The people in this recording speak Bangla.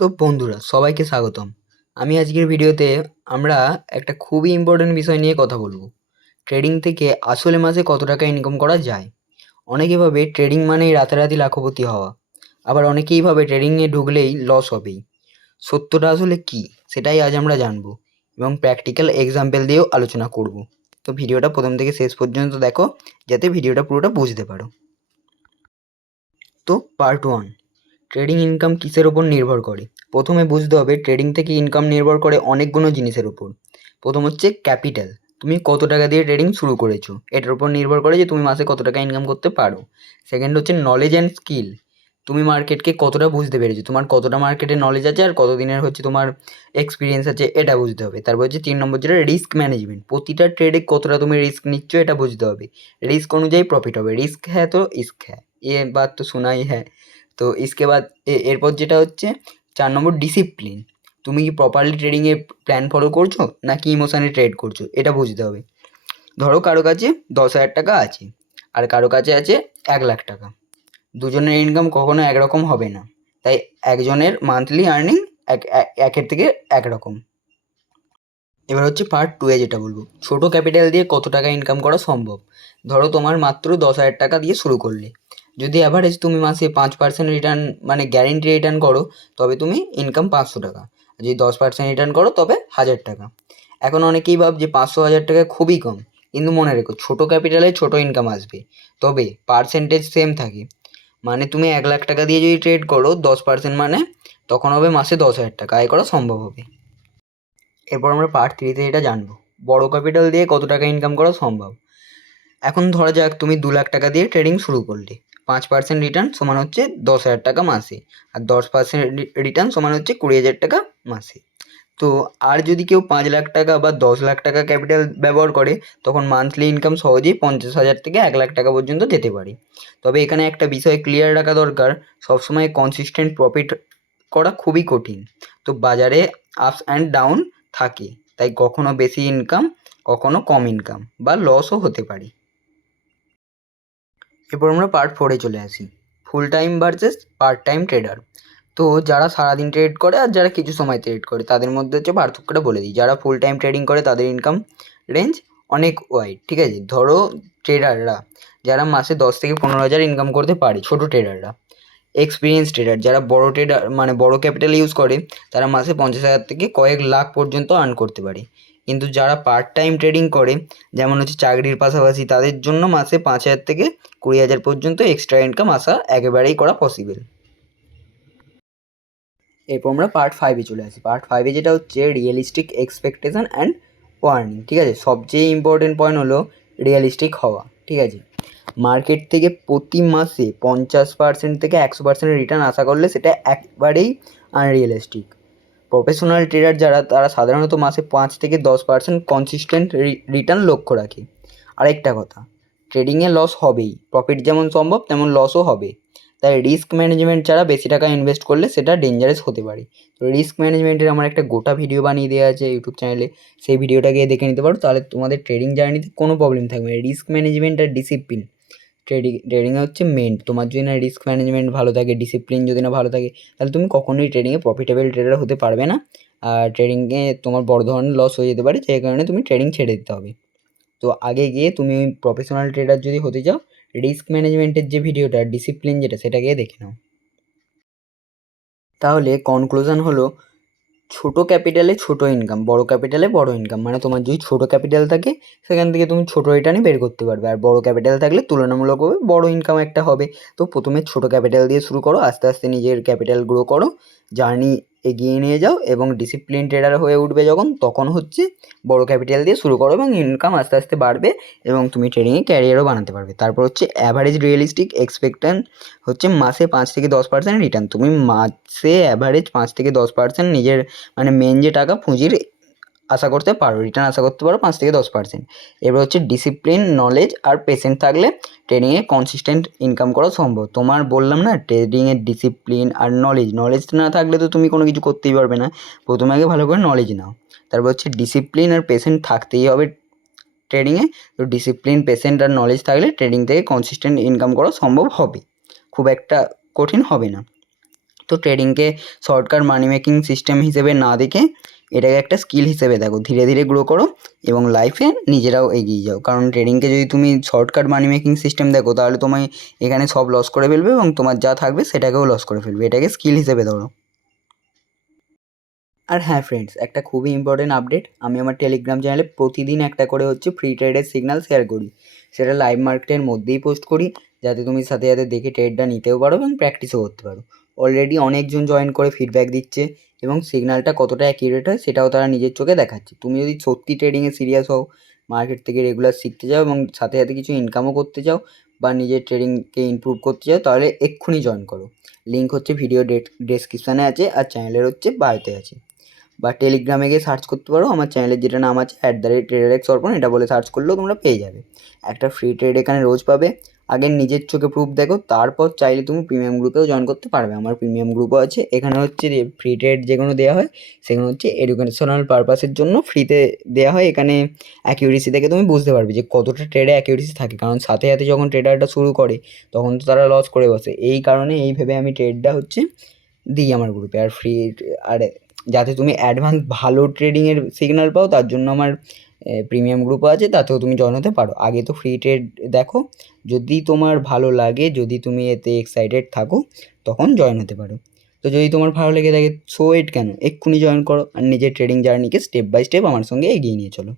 তো বন্ধুরা সবাইকে স্বাগতম। আমি আজকের ভিডিওতে আমরা একটা খুবই ইম্পর্টেন্ট বিষয় নিয়ে কথা বলবো। ট্রেডিং থেকে আসলে মাসে কত টাকা ইনকাম করা যায়। অনেকে ভাবে ট্রেডিং মানেই রাতারাতি লাখপতি হওয়া, আবার অনেকেই ভাবে ট্রেডিংয়ে ঢুকলেই লস হবেই। সত্যটা আসলে কি সেটাই আজ আমরা জানবো এবং প্র্যাকটিক্যাল এক্সাম্পল দিয়েও আলোচনা করব। তো ভিডিওটা প্রথম থেকে শেষ পর্যন্ত দেখো, যাতে ভিডিওটা পুরোটা বুঝতে পারো। তো পার্ট ওয়ান, ট্রেডিং ইনকাম কিসের ওপর নির্ভর করে। প্রথমে বুঝতে হবে ট্রেডিং থেকে ইনকাম নির্ভর করে অনেকগুলো জিনিসের উপর। প্রথম হচ্ছে ক্যাপিটাল, তুমি কত টাকা দিয়ে ট্রেডিং শুরু করেছো এটার উপর নির্ভর করে যে তুমি মাসে কত টাকা ইনকাম করতে পারো। সেকেন্ড হচ্ছে নলেজ অ্যান্ড স্কিল, তুমি মার্কেটকে কতটা বুঝতে পেরেছো, তোমার কতটা মার্কেটে নলেজ আছে আর কতদিনের হচ্ছে তোমার এক্সপিরিয়েন্স আছে এটা বুঝতে হবে। তারপর হচ্ছে 3 নম্বর যেটা রিস্ক ম্যানেজমেন্ট, প্রতিটা ট্রেডে কতটা তুমি রিস্ক নিচ্ছ এটা বুঝতে হবে। রিস্ক অনুযায়ী প্রফিট হবে। রিস্ক হ্যাঁ তো ইস্ক হ্যাঁ, এ বাত তো শোনাই হ্যাঁ। তো ইসকে বাদ এরপর যেটা হচ্ছে 4 নম্বর ডিসিপ্লিন, তুমি কি প্রপারলি ট্রেডিংয়ে প্ল্যান ফলো করছো নাকি ইমোশনে ট্রেড করছো এটা বুঝতে হবে। ধরো কারো কাছে 10,000 টাকা আছে আর কারো কাছে আছে 1,00,000 টাকা, দুজনের ইনকাম কখনো একরকম হবে না, তাই একজনের মান্থলি আর্নিং একের থেকে একরকম। এবার হচ্ছে পার্ট টু এ যেটা বলবো, ছোটো ক্যাপিটাল দিয়ে কত টাকা ইনকাম করা সম্ভব। ধরো তোমার মাত্র 10,000 টাকা দিয়ে শুরু করলে, যদি অ্যাভারেজ তুমি মাসে 5% রিটার্ন মানে গ্যারেন্টি রিটার্ন করো তবে তুমি ইনকাম 500 টাকা। যদি 10% রিটার্ন করো তবে 1,000 টাকা। এখন অনেকেই ভাবছে 500-1,000 টাকা খুবই কম, কিন্তু মনে রেখো ছোটো ক্যাপিটালে ছোটো ইনকাম আসবে, তবে পার্সেন্টেজ সেম থাকে। মানে তুমি 1,00,000 টাকা দিয়ে যদি ট্রেড করো 10% মানে তখন হবে মাসে 10,000 টাকা আয় করা সম্ভব হবে। এরপর আমরা পার্ট থ্রিতে এটা জানবো, বড় ক্যাপিটাল দিয়ে কত টাকা ইনকাম করা সম্ভব। এখন ধরা যাক তুমি 2,00,000 টাকা দিয়ে ট্রেডিং শুরু করলে, 5% রিটার্ন সমান হচ্ছে 10,000 টাকা মাসে, আর 10% রিটার্ন সমান হচ্ছে 20,000 টাকা মাসে। তো আর যদি কেউ 5,00,000 টাকা বা 10,00,000 টাকা ক্যাপিটাল ব্যবহার করে, তখন মান্থলি ইনকাম সহজেই 50,000 থেকে 1,00,000 টাকা পর্যন্ত যেতে পারে। তবে এখানে একটা বিষয় ক্লিয়ার রাখা দরকার, সবসময় কনসিস্টেন্ট প্রফিট করা খুবই কঠিন। তো বাজারে আপস অ্যান্ড ডাউন থাকে, তাই কখনো বেশি ইনকাম কখনো কম ইনকাম বা লসও হতে পারে। এরপর আমরা পার্ট ফোরে চলে আসি, full time versus part time trader. তো যারা সারাদিন ট্রেড করে আর যারা কিছু সময় ট্রেড করে তাদের মধ্যে হচ্ছে পার্থক্যটা বলে দিই। যারা ফুল টাইম ট্রেডিং করে তাদের ইনকাম রেঞ্জ অনেক ওয়াইড, ঠিক আছে। ধরো ট্রেডাররা যারা মাসে 10 থেকে 15 হাজার ইনকাম করতে পারে, ছোটো ট্রেডাররা। এক্সপিরিয়েন্স ট্রেডার যারা বড় ট্রেডার মানে বড় ক্যাপিটাল ইউজ করে, তারা মাসে 50,000 থেকে কয়েক লাখ পর্যন্ত আর্ন করতে পারে। কিন্তু যারা পার্ট টাইম ট্রেডিং করে, যেমন হচ্ছে চাকরির পাশাপাশি, তাদের জন্য মাসে 5,000 থেকে 20,000 পর্যন্ত এক্সট্রা ইনকাম আসা একেবারেই করা পসিবল। এরপর আমরা পার্ট ফাইভে চলে আসি। পার্ট ফাইভে যেটা হচ্ছে রিয়েলিস্টিক এক্সপেকটেশন অ্যান্ড ওয়ার্নিং, ঠিক আছে। সবচেয়ে ইম্পর্টেন্ট পয়েন্ট হলো রিয়েলিস্টিক হওয়া, ঠিক আছে। মার্কেট থেকে প্রতি মাসে 50% থেকে 100% রিটার্ন আশা করলে সেটা একবারেই আনরিয়েলিস্টিক। প্রফেশনাল ট্রেডার যারা, তারা সাধারণত মাসে 5 থেকে 10% কনসিস্টেন্ট রিটার্ন লক্ষ্য রাখে। আরেকটা কথা, ট্রেডিংয়ে লস হবেই, প্রফিট যেমন সম্ভব তেমন লসও হবে। তাই রিস্ক ম্যানেজমেন্ট ছাড়া বেশি টাকা ইনভেস্ট করলে সেটা ডেঞ্জারাস হতে পারে। তো রিস্ক ম্যানেজমেন্টের আমার একটা গোটা ভিডিও বানিয়ে দেওয়া আছে ইউটিউব চ্যানেলে, সেই ভিডিওটা গিয়ে দেখে নিতে পারো, তাহলে তোমাদের ট্রেডিং জার্নিতে কোনো প্রবলেম থাকবে না। রিস্ক ম্যানেজমেন্ট আর ডিসিপ্লিন ট্রেডিংয়ে হচ্ছে মেন। তোমার যদি না রিস্ক ম্যানেজমেন্ট ভালো থাকে, ডিসিপ্লিন যদি না ভালো থাকে, তাহলে তুমি কখনোই ট্রেডিংয়ে প্রফিটেবল ট্রেডার হতে পারবে না। আর ট্রেডিংয়ে তোমার বড় ধরনের লস হয়ে যেতে পারে, যে কারণে তুমি ট্রেডিং ছেড়ে দিতে হবে। তো আগে গিয়ে তুমি প্রফেশনাল ট্রেডার যদি হতে চাও, রিস্ক ম্যানেজমেন্টের যে ভিডিওটা, ডিসিপ্লিন যেটা, সেটা গিয়ে দেখে নাও। তাহলে কনক্লুশন হলো, ছোটো ক্যাপিটালে ছোটো ইনকাম, বড় ক্যাপিটালে বড় ইনকাম। মানে তোমার যদি ছোটো ক্যাপিটাল থাকে সেখান থেকে তুমি ছোটো রিটার্নই বের করতে পারবে, আর বড় ক্যাপিটাল থাকলে তুলনামূলকভাবে বড় ইনকাম একটা হবে। তো প্রথমে ছোটো ক্যাপিটাল দিয়ে শুরু করো, আস্তে আস্তে নিজের ক্যাপিটাল গ্রো করো, জার্নি এগিয়ে নিয়ে যাও, এবং ডিসিপ্লিন ট্রেডার হয়ে উঠবে যখন, তখন হচ্ছে বড় ক্যাপিটাল দিয়ে শুরু করো এবং ইনকাম আস্তে আস্তে বাড়বে এবং তুমি ট্রেডিংয়ে ক্যারিয়ারও বানাতে পারবে। তারপর হচ্ছে অ্যাভারেজ রিয়েলিস্টিক এক্সপেক্টেশন হচ্ছে মাসে 5 থেকে 10% রিটার্ন। তুমি মাসে অ্যাভারেজ 5 থেকে 10% নিজের মানে মেন যে টাকা পুঁজির আশা করতে পারো, রিটার্ন আশা করতে পারো 5 থেকে 10%। এবার হচ্ছে ডিসিপ্লিন, নলেজ আর পেশেন্ট থাকলে ট্রেডিংয়ে কনসিস্টেন্ট ইনকাম করা সম্ভব। তোমার বললাম না, ট্রেডিংয়ের ডিসিপ্লিন আর নলেজ না থাকলে তো তুমি কোনো কিছু করতেই পারবে না। প্রথমে আগে ভালো করে নলেজ নাও, তারপর হচ্ছে ডিসিপ্লিন আর পেশেন্ট থাকতেই হবে ট্রেডিংয়ে। তো ডিসিপ্লিন, পেশেন্ট আর নলেজ থাকলে ট্রেডিং থেকে কনসিস্টেন্ট ইনকাম করা সম্ভব হবে, খুব একটা কঠিন হবে না। তো ট্রেডিংকে শর্টকাট মানি মেকিং সিস্টেম হিসেবে না দেখে এটাকে একটা স্কিল হিসেবে দেখো, ধীরে ধীরে গ্রো করো এবং লাইফে নিজেরাও এগিয়ে যাও। কারণ ট্রেডিংকে যদি তুমি শর্টকাট মানি মেকিং সিস্টেম দেখো তাহলে তোমায় এখানে সব লস করে ফেলবে এবং তোমার যা থাকবে সেটাকেও লস করে ফেলবে। এটাকে স্কিল হিসেবে ধরো। আর হ্যাঁ ফ্রেন্ডস, একটা খুবই ইম্পর্টেন্ট আপডেট, আমি আমার টেলিগ্রাম চ্যানেলে প্রতিদিন একটা করে ফ্রি ট্রেডের সিগন্যাল শেয়ার করি। সেটা লাইভ মার্কেটের মধ্যেই পোস্ট করি, যাতে তুমি সাথে সাথে দেখে ট্রেডটা নিতেও পারো এবং প্র্যাকটিসও করতে পারো। অলরেডি অনেকজন জয়েন করে ফিডব্যাক দিচ্ছে এবং সিগন্যালটা কতটা অ্যাকিউরেট হয় সেটাও তারা নিজের চোখে দেখাচ্ছে। তুমি যদি সত্যি ট্রেডিংয়ে সিরিয়াস হও, মার্কেট থেকে রেগুলার শিখতে চাও এবং সাথে সাথে কিছু ইনকামও করতে চাও বা নিজের ট্রেডিংকে ইমপ্রুভ করতে চাও, তাহলে এক্ষুনি জয়েন করো। লিঙ্ক হচ্ছে ভিডিও ডেসক্রিপশানে আছে আর চ্যানেলের হচ্ছে বায়োতে আছে। বা টেলিগ্রামে গিয়ে সার্চ করতে পারো, আমার চ্যানেলের যেটা নাম আছে @TraderX এটা বলে সার্চ করলেও তোমরা পেয়ে যাবে। একটা ফ্রি ট্রেড এখানে রোজ পাবে। আগে নিজের চোখে প্রুফ দেখো, তারপর চাইলে তুমি প্রিমিয়াম গ্রুপেও জয়েন করতে পারবে। আমার প্রিমিয়াম গ্রুপও আছে। এখানে হচ্ছে ফ্রি ট্রেড যেগুলো দেওয়া হয় সেগুলো হচ্ছে এডুকেশনাল পারপাসের জন্য ফ্রিতে দেওয়া হয়। এখানে অ্যাকিউরেসি থেকে তুমি বুঝতে পারবে যে কতটা ট্রেডে অ্যাকিউরেসি থাকে, কারণ সাথে সাথে যখন ট্রেডারটা শুরু করে তখন তো তারা লস করে বসে। এই কারণে এই ভেবে আমি ট্রেডটা দিই আমার গ্রুপে। আর আর যাতে তুমি অ্যাডভান্স ভালো ট্রেডিংয়ের সিগন্যাল পাও তার জন্য আমার প্রিমিয়াম গ্রুপও আছে, তাতেও তুমি জয়েন হতে পারো। আগে তো ফ্রি ট্রেড দেখো, যদি তোমার ভালো লাগে, যদি তুমি এতে এক্সাইটেড থাকো তখন জয়েন হতে পারো। তো যদি তোমার ভালো লেগে থাকে সো ওয়েট কেন, এক্ষুনি জয়েন করো আর নিজের ট্রেডিং জার্নিকে স্টেপ বাই স্টেপ আমার সঙ্গে এগিয়ে নিয়ে চলো।